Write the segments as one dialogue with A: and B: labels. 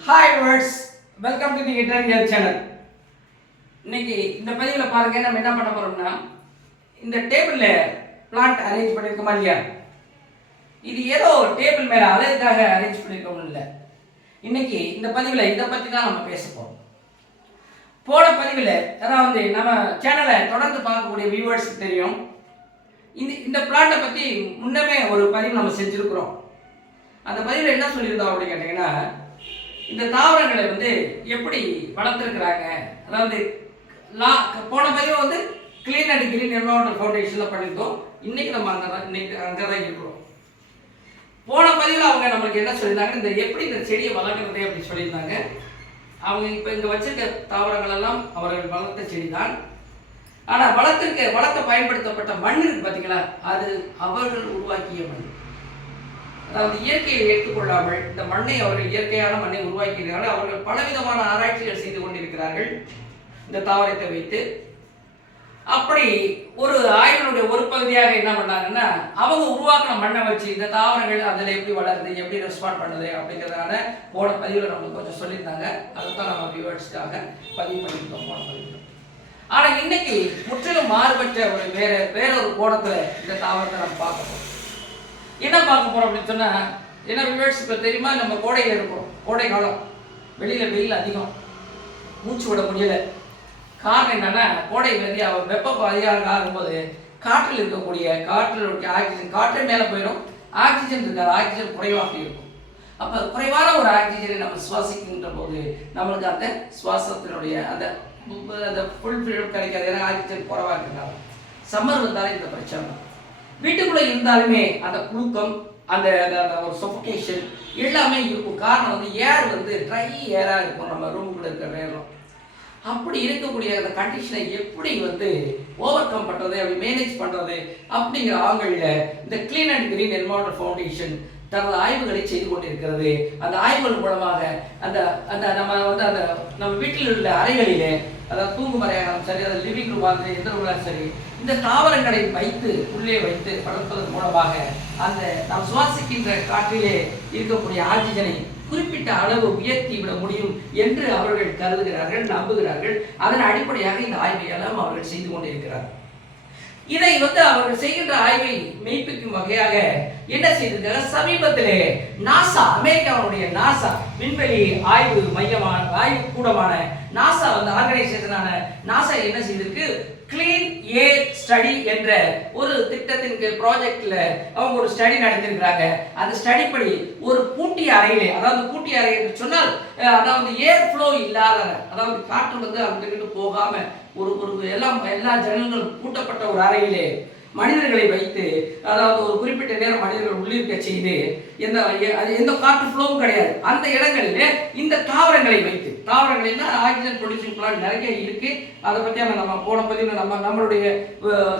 A: Hi words welcome to the health channel இன்னைக்கு இந்த பதிவில் பாருங்க நம்ம என்ன பண்ண போறோம்னா இந்த டேபிளில் பிளான்ட் அரேஞ்ச் பண்ணியிருக்கோமா இல்லையா? இது ஏதோ டேபிள் மேலே அழகுக்காக அரேஞ்ச் பண்ணியிருக்கோம் இல்லை? இன்னைக்கு இந்த பதிவில் இதை பற்றி தான் நம்ம பேச போகிறோம் போன பதிவில் அதாவது நம்ம சேனலை தொடர்ந்து பார்க்கக்கூடிய வியூவர்ஸ்க்கு தெரியும். இந்த இந்த பிளான்ட்டை பற்றி முன்னமே ஒரு பதிவு நம்ம செஞ்சுருக்குறோம். அந்த பதிவில் என்ன சொல்லியிருந்தோம் அப்படின்னு கேட்டிங்கன்னா இந்த தாவரங்களை வந்து எப்படி வளர்த்துருக்குறாங்க? அதாவது லா போன பதிவு வந்து க்ளீன் அண்ட் கிரீன் என்வரான்மெண்ட் ஃபவுண்டேஷனில் பண்ணியிருந்தோம். இன்றைக்கி நம்ம அங்கே தான் இன்னைக்கு அங்கே தான் இருக்கிறோம். போன பதிவில் அவங்க நம்மளுக்கு என்ன சொல்லியிருந்தாங்க? இந்த எப்படி இந்த செடியை வளர்க்குறது அப்படின்னு சொல்லியிருந்தாங்க. அவங்க இப்போ இங்கே வச்சிருக்க தாவரங்கள் எல்லாம் அவர்கள் வளர்த்த செடி தான் ஆனால் வளர்த்திருக்க வளர்த்த பயன்படுத்தப்பட்ட மண் இருக்கு பார்த்தீங்களா அது அவர்கள் உருவாக்கிய மண். அதாவது இயற்கையை ஏற்றுக்கொள்ளாமல் இந்த மண்ணை அவர்கள் இயற்கையான மண்ணை உருவாக்கியிருக்கிறார்கள். அவர்கள் பலவிதமான ஆராய்ச்சிகள் செய்து கொண்டிருக்கிறார்கள். இந்த தாவரத்தை வைத்து. அப்படி ஒரு ஆய்வினுடைய ஒரு பகுதியாக என்ன பண்ணாங்கன்னா அவங்க உருவாக்கின மண்ணை வச்சு இந்த தாவரங்கள் அதில் எப்படி வளருது எப்படி ரெஸ்பாண்ட் பண்ணுது அப்படிங்கிறதான போன பதிவில் நம்மளுக்கு கொஞ்சம் சொல்லியிருந்தாங்க. அதைத்தான் நம்ம வியூவர்ஸ்க்காக பதிவு பண்ணியிருந்தோம் போன பதிவில். ஆனால் இன்னைக்கு முற்றிலும் மாறுபட்ட ஒரு வேற வேற ஒரு கோணத்தில் இந்த தாவரத்தை நம்ம பார்க்க போகிறோம் என்ன பார்க்க போகிறோம் அப்படின்னு சொன்னால் என்ன விவேட்ஸ் இப்போ தெரியுமா? நம்ம கோடையில் இருக்கிறோம் கோடை காலம். வெளியில் வெயில் அதிகம். மூச்சு விட முடியல. காரணம் என்னென்னா கோடை வந்து வெப்பம் அதிகம் ஆகும்போது காற்றில் இருக்கக்கூடிய காற்றில் இருக்க ஆக்சிஜன் காற்று மேலே போயிடும். ஆக்சிஜன் இருக்காது. ஆக்சிஜன் குறைவாக இருக்கும். அப்போ குறைவான ஒரு ஆக்சிஜனை நம்ம சுவாசிக்கின்ற போது நம்மளுக்கு அந்த சுவாசத்தினுடைய அந்த அந்த ஃபுல் கிடைக்காது. ஏன்னா ஆக்சிஜன் குறைவாக இருக்கிறனால சம்மர் வந்தாலே இந்த பிரச்சனை. தான். வீட்டுக்குள்ள இருந்தாலுமே அந்த குழுக்கம் அந்த அந்த ஒரு சொஃபிகேஷன் எல்லாமே இருக்கும். காரணம் வந்து ஏர் வந்து ட்ரை ஏராக இருக்கும். நம்ம ரூமுக்குள்ள இருக்கிற நேரம். அப்படி இருக்கக்கூடிய அந்த கண்டிஷனை எப்படி வந்து ஓவர் கம் பண்ணுறது அப்படி மேனேஜ் பண்ணுறது அப்படிங்கிற ஆங்கிளில் இந்த க்ளீன் அண்ட் கிரீன் என்வாட்டர் ஃபவுண்டேஷன் தனது ஆய்வுகளை செய்து கொண்டிருக்கிறது. அந்த ஆய்வுகள் மூலமாக அந்த அந்த நம்ம வந்து அந்த நம்ம வீட்டில் உள்ள அறைகளிலே அதாவது தூங்கும் அறையாக சரி அதாவது லிவிங் ரூமாக எந்த ரூமாக சரி இந்த தாவரங்களை வைத்து உள்ளே வைத்து வளர்ப்பதன் மூலமாக அந்த நாம் சுவாசிக்கின்ற காற்றிலே இருக்கக்கூடிய ஆக்சிஜனை குறிப்பிட்ட அளவு உயர்த்தி விட முடியும் என்று அவர்கள் கருதுகிறார்கள் நம்புகிறார்கள். அதன் அடிப்படையாக இந்த ஆய்வை எல்லாம் அவர்கள் செய்து கொண்டிருக்கிறார்கள். இதை வந்து அவர்கள் செய்கின்ற ஆய்வை மெய்ப்பிக்கும் வகையாக என்ன செய்திருக்காங்க சமீபத்திலே நாசா அமெரிக்காவுடைய நாசா விண்வெளி ஆய்வு மையமான ஆய்வு கூடமான நாசா வந்து ஆர்கனைசேஷனான நாசா என்ன செய்திருக்கு? கிளீன் ஏர் ஸ்டடி என்ற ஒரு திட்டத்தின் கீழ் ப்ராஜெக்ட்ல அவங்க ஒரு ஸ்டடி நடத்திருக்கிறாங்க. அந்த ஸ்டடி படி ஒரு பூட்டி அறையிலே அதாவது பூட்டி அறை என்று சொன்னால் அதாவது ஏர் ஃப்ளோ இல்லாத அதாவது காற்று வந்து அங்கிட்டு போகாம ஒரு ஒரு எல்லாம் எல்லா ஜன்னல்களும் பூட்டப்பட்ட ஒரு அறையிலே மனிதர்களை வைத்து அதாவது ஒரு குறிப்பிட்ட நேரம் மனிதர்கள் உள்ளிருக்க செய்து எந்த அது எந்த காற்று ஃப்ளோவும் கிடையாது. அந்த இடங்களில் இந்த தாவரங்களை வைத்து தாவரங்களில் ஆக்சிஜன் ப்ரொடியூசிங் பிளான் நிறைய இருக்கு. அதை பற்றியான நம்ம போன பதிவில் நம்ம நம்மளுடைய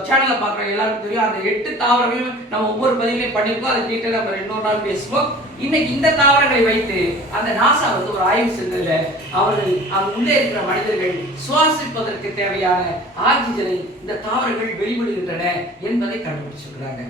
A: சேனலை பார்க்குற எல்லாருக்கும் தெரியும். அந்த எட்டு தாவரங்களையும் நம்ம ஒவ்வொரு பதிவிலையும் பண்ணியிருக்கோம். அதை டீட்டெயிலாக நம்ம இன்னொரு நாள் பேசுவோம். இன்னைக்கு இந்த தாவரங்களை வைத்து அந்த நாசா வந்து ஒரு ஆய்வு செஞ்சதுல அவர்கள் அங்கு உள்ளே இருக்கிற மனிதர்கள் சுவாசிப்பதற்கு தேவையான ஆக்சிஜனை இந்த தாவரங்கள் வெளிவிடுகின்றன என்பதை கண்டுபிடிச்சிருக்கிறாங்க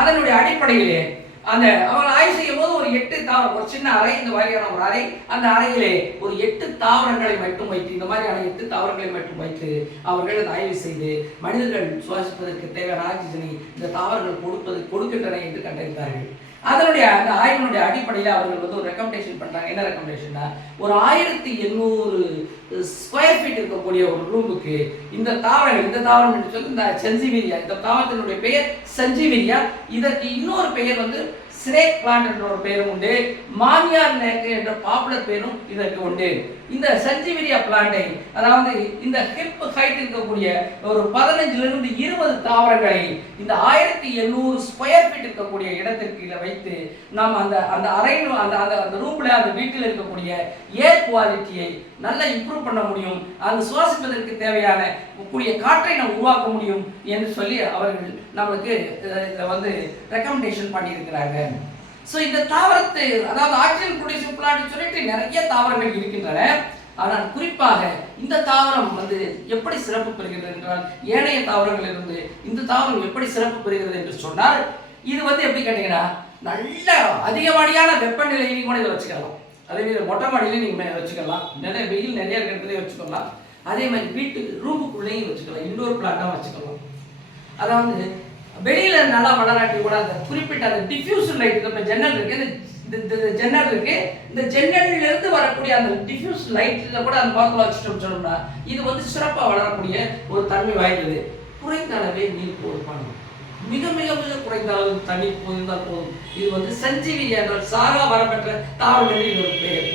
A: அதனுடைய அடிப்படையிலே அந்த அவர்கள் ஆய்வு செய்யும் போது ஒரு எட்டு தாவரம் ஒரு சின்ன அறை இந்த மாதிரியான ஒரு அறை அந்த அறையிலே ஒரு எட்டு தாவரங்களை மட்டும் வைத்து இந்த மாதிரியான எட்டு தாவரங்களை மட்டும் வைத்து அவர்கள் அதை ஆய்வு செய்து மனிதர்கள் சுவாசிப்பதற்கு தேவையான ஆக்சிஜனை இந்த தாவரங்கள் கொடுப்பது கொடுக்கின்றன என்று கண்டறிந்தார்கள். அதனுடைய அந்த ஆய்வினுடைய அடிப்படையில் அவர்கள் வந்து ஒரு ரெக்கமெண்டேஷன் பண்ணுறாங்க என்ன ரெக்கமெண்டேஷன்னா ஒரு ஆயிரத்தி எண்ணூறு ஸ்கொயர் ஃபீட் இருக்கக்கூடிய ஒரு ரூமுக்கு இந்த தாவரங்கள் இந்த தாவரம் என்று சொல்லி இந்த செஞ்சிவீரியா இந்த தாவரத்தினுடைய பெயர் சஞ்சீவிரியா இதற்கு இன்னொரு பெயர் வந்து ஸ்னேக் பிளான்ட் என்ற ஒரு பெயரும் உண்டு. மாமியார் நேக்கு என்ற பாப்புலர் பெயரும் இதற்கு உண்டு. இந்த சஞ்சீவிரியா பிளாண்டை அதாவது இந்த ஹிப் ஹைட் இருக்கக்கூடிய ஒரு பதினஞ்சிலிருந்து இருபது தாவரங்களை இந்த ஆயிரத்தி எண்ணூறு ஸ்கொயர் ஃபீட் இருக்கக்கூடிய இடத்திற்கு இதை வைத்து நாம் அந்த அந்த அறையில் அந்த அந்த அந்த ரூம்ல அந்த வீட்டில் இருக்கக்கூடிய ஏர் குவாலிட்டியை நல்லா இம்ப்ரூவ் பண்ண முடியும். அது சுவாசிப்பதற்கு தேவையான கூடிய காற்றை நாம் உருவாக்க முடியும் என்று சொல்லி அவர்கள் நம்மளுக்கு இதை வந்து ரெக்கமெண்டேஷன் பண்ணியிருக்கிறாங்க. ஸோ இந்த தாவரத்தை அதாவது ஆற்றில் குடி பிளான்ட் சொல்லிட்டு நிறைய தாவரங்கள் இருக்கின்றன. ஆனால் குறிப்பாக இந்த தாவரம் வந்து எப்படி சிறப்பு பெறுகிறது என்றால் ஏனைய தாவரங்களிலிருந்து இந்த தாவரம் எப்படி சிறப்பு பெறுகிறது என்று சொன்னால் இது வந்து எப்படி கேட்டீங்கன்னா நல்ல அதிகப்படியான வெப்பநிலையை கூட இதை வச்சுக்கலாம். அதே மாதிரி மொட்டை மாடியிலையும் நீங்கள் வச்சுக்கலாம். நிறைய வெயில் நிறைய இருக்கிற வச்சுக்கலாம். அதே மாதிரி வீட்டு ரூமுக்குள்ளேயும் வச்சுக்கலாம். இன்டோர் பிளான்டாக வச்சுக்கலாம். அதாவது வெளியில நல்லா வளராட்டி கூட அந்த குறிப்பிட்ட அந்த டிஃப்யூஸ் லைட் இப்போ ஜன்னல் இருக்கு இந்த ஜன்னல் இருக்கு. இந்த ஜன்னல்ல இருந்து வரக்கூடிய அந்த டிஃப்யூஸ் லைட்ல கூட அந்த மரத்தில் வச்சுட்டோம் சொன்னோம்னா இது வந்து சிறப்பாக வளரக்கூடிய ஒரு தன்மை வாய்ந்தது. குறைந்த அளவே நீர் போதுமானது மிக மிக மிக குறைந்த அளவு தண்ணீர் போயிருந்தால் போதும். இது வந்து சஞ்சீவி என்ற சாகா வரப்பெற்ற தாவரங்களில் ஒரு பெயர்.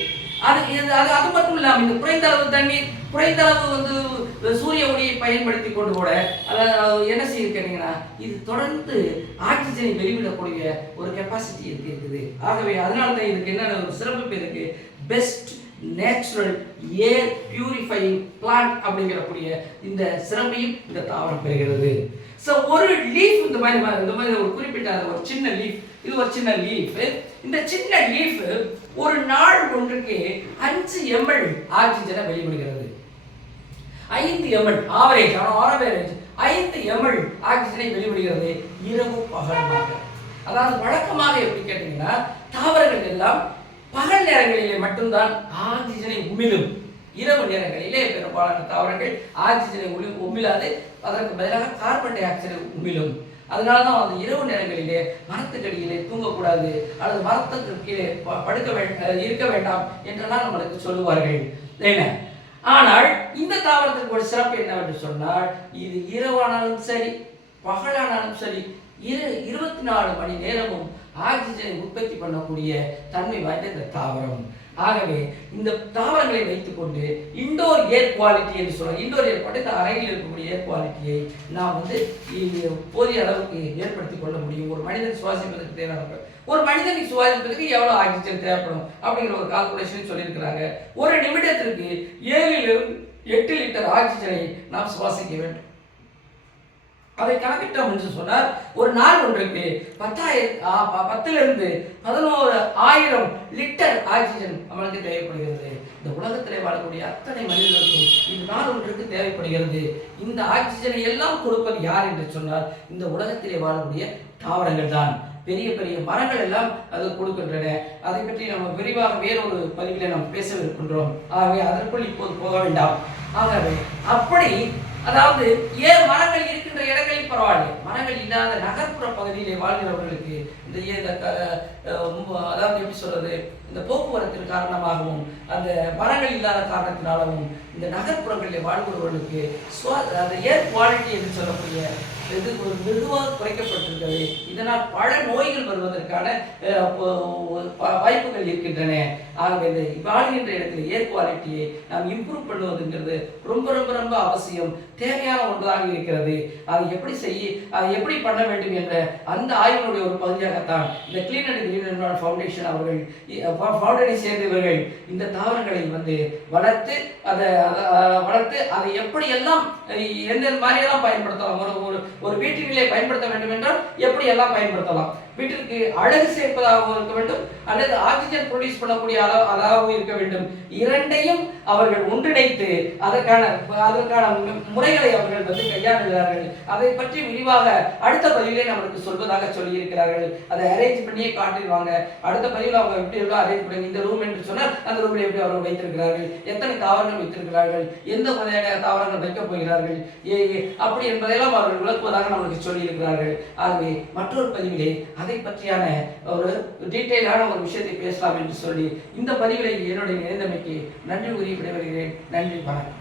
A: அது இது அது அது மட்டும் இல்லாமல் இந்த குறைந்த அளவு தண்ணீர் குறைந்த அளவு வந்து சூரிய ஒளியை பயன்படுத்தி கொண்டு கூட என்ன செய்யிருக்கீங்கன்னா இது தொடர்ந்து ஆக்சிஜனை வெளிவிடக்கூடிய ஒரு கெப்பாசிட்டி இருக்கு இருக்குது. ஆகவே அதனால தான் இதுக்கு என்ன ஒரு சிறப்பு பேர் இருக்கு? Best natural air purifying plant அப்படிங்கிறக்கூடிய இந்த சிறப்பையும் இந்த தாவரம் பெறுகிறது. ஸோ ஒரு லீஃப் இந்த மாதிரி இந்த மாதிரி ஒரு குறிப்பிட்ட அந்த ஒரு சின்ன லீஃப் இது ஒரு சின்ன லீஃப் இந்த சின்ன லீஃப் ஒரு நாள் ஒன்றுக்கு அஞ்சு எம்எல் ஆக்சிஜனை வெளிவிடுகிறது. ஐந்து எம்எல் ஆவரேஜ் ஆவரேஜ் ஐந்து எம்எல் ஆக்சிஜனை வெளிவிடுகிறது இரவு பகலமாக. அதாவது வழக்கமாக எப்படி கேட்டீங்கன்னா தாவரங்கள் எல்லாம் பகல் நேரங்களிலே மட்டும்தான் ஆக்சிஜனை உமிழும். இரவு நேரங்களிலே பெரும்பாலான தாவரங்கள் ஆக்சிஜனை உமி உமிழாது. அதற்கு பதிலாக கார்பன் டை ஆக்சைடை உமிழும். அதனால தான் அந்த இரவு நேரங்களிலே மரத்துக்கடியிலே தூங்கக்கூடாது அல்லது மரத்துக்கு கீழே ப- படுக்க வேண்டாம் இருக்க வேண்டாம் என்றெல்லாம் நம்மளுக்கு சொல்லுவார்கள். என்ன? ஆனால் இந்த தாவரத்திற்கு ஒரு சிறப்பு என்னவென்று சொன்னால் இது இரவானாலும் சரி பகலானாலும் சரி இரு இருபத்தி நாலு மணி நேரமும் ஆக்சிஜனை உற்பத்தி பண்ணக்கூடிய தன்மை வாய்ந்த இந்த தாவரம். ஆகவே இந்த தாவரங்களை வைத்துக்கொண்டு இண்டோர் ஏர் குவாலிட்டி என்று சொல்றோம் இண்டோர் ஏர் இந்த அறையில் இருக்கக்கூடிய ஏர் குவாலிட்டியை நாம் வந்து போதிய அளவுக்கு ஏற்படுத்தி கொள்ள முடியும். ஒரு மனிதன் சுவாசிப்பதற்கு தேவையான ஒரு மனிதனுக்கு சுவாசிப்பதற்கு எவ்வளோ ஆக்சிஜன் தேவைப்படும்? அப்படிங்கிற ஒரு கால்குலேஷன் சொல்லியிருக்கிறாங்க. ஒரு நிமிடத்திற்கு ஏழிலிருந்து எட்டு லிட்டர் ஆக்சிஜனை நாம் சுவாசிக்க வேண்டும். அதை கணக்கிட்டோம் என்று சொன்னால் ஒரு நாள் ஒன்றுக்கு பத்தாயிரம் பத்திலிருந்து பதினோரு ஆயிரம் லிட்டர் ஆக்சிஜன் நம்மளுக்கு தேவைப்படுகிறது. இந்த உலகத்திலே வாழக்கூடிய அத்தனை மனிதர்களுக்கும் இந்த நாள் ஒன்றுக்கு தேவைப்படுகிறது. இந்த ஆக்சிஜனை எல்லாம் கொடுப்பது யார் என்று சொன்னால் இந்த உலகத்திலே வாழக்கூடிய தாவரங்கள் தான். பெரிய பெரிய மரங்கள் எல்லாம் அது கொடுக்கின்றன. அதை பற்றி நம்ம விரிவாக வேறொரு பதிவில் நாம் பேசவிருக்கின்றோம் ஆகவே அதற்குள் இப்போது போக வேண்டாம். ஆகவே அப்படி அதாவது ஏன் மரங்கள் இருக்கின்ற இடங்களில் பரவாயில்லை? மரங்கள் இல்லாத நகர்ப்புற பகுதியிலே வாழ்கிறவர்களுக்கு இந்த ஏ- இந்த க- அதாவது எப்படி சொல்றது இந்த போக்குவரத்தின் காரணமாகவும் அந்த மரங்கள் இல்லாத காரணத்தினாலும் இந்த நகர்ப்புறங்களில் வாழ்கிறவர்களுக்கு சுவா அந்த ஏர் குவாலிட்டி என்று சொல்லக்கூடிய இது ஒரு வெகுவாக குறைக்கப்பட்டிருக்கிறது. இதனால் பல நோய்கள் வருவதற்கான ப- வாய்ப்புகள் இருக்கின்றன. ஆகவே இந்த வாழ்கின்ற இடத்தில் ஏர் குவாலிட்டியை நாம் இம்ப்ரூவ் பண்ணுவதுங்கிறது ரொம்ப ரொம்ப ரொம்ப அவசியம். தேவையான ஒன்றாக இருக்கிறது. அதை எப்படி செய்ய அதை எப்படி பண்ண வேண்டும் என்ற அந்த ஆய்வினுடைய ஒரு பகுதியாகத்தான் இந்த கிளீன் அண்ட் கிரீன் ஃபவுண்டேஷன் அவர்கள் ஃபவுண்டனை சேர்ந்தவர்கள் இந்த தாவரங்களை வந்து வளர்த்து அதை வளர்த்து அதை எப்படி எல்லாம் எந்த மாதிரியெல்லாம் பயன்படுத்தலாம்? ஒரு ஒரு ஒரு வீட்டிலே பயன்படுத்த வேண்டும் என்றால் எப்படி எல்லாம் பயன்படுத்தலாம்? வீட்டிற்கு அழகு சேர்ப்பதாகவும் இருக்க வேண்டும். அல்லது ஆக்சிஜன் ப்ரொடியூஸ் பண்ணக்கூடிய அளவு அதாகவும் இருக்க வேண்டும். இரண்டையும் அவர்கள் ஒன்றிணைத்து அதற்கான அதற்கான முறைகளை அவர்கள் வந்து கையாளுகிறார்கள். அதை பற்றி விரிவாக அடுத்த பதிவிலே நம்மளுக்கு சொல்வதாக சொல்லியிருக்கிறார்கள். அதை அரேஞ்ச் பண்ணியே காட்டிடுவாங்க. அடுத்த பதிவில் அவங்க எப்படி இருக்கோ அரேஞ்ச் பண்ணி இந்த ரூம் என்று சொன்னால் அந்த ரூமில் எப்படி அவர்கள் வைத்திருக்கிறார்கள்? எத்தனை தாவரங்கள் வைத்திருக்கிறார்கள்? எந்த வகையான தாவரங்கள் வைக்கப் போகிறார்கள்? ஏ ஏ, அப்படி என்பதையெல்லாம் அவர்கள் விளக்குவதாக நம்மளுக்கு சொல்லியிருக்கிறார்கள். ஆகவே மற்றொரு பதிவிலே அதை பற்றியான ஒரு டீட்டெயிலான ஒரு விஷயத்தை பேசலாம் என்று சொல்லி இந்த பதிவிலே என்னுடைய இணைந்தமைக்கு நன்றி கூறி விடைபெறுகிறேன். நன்றி வணக்கம்.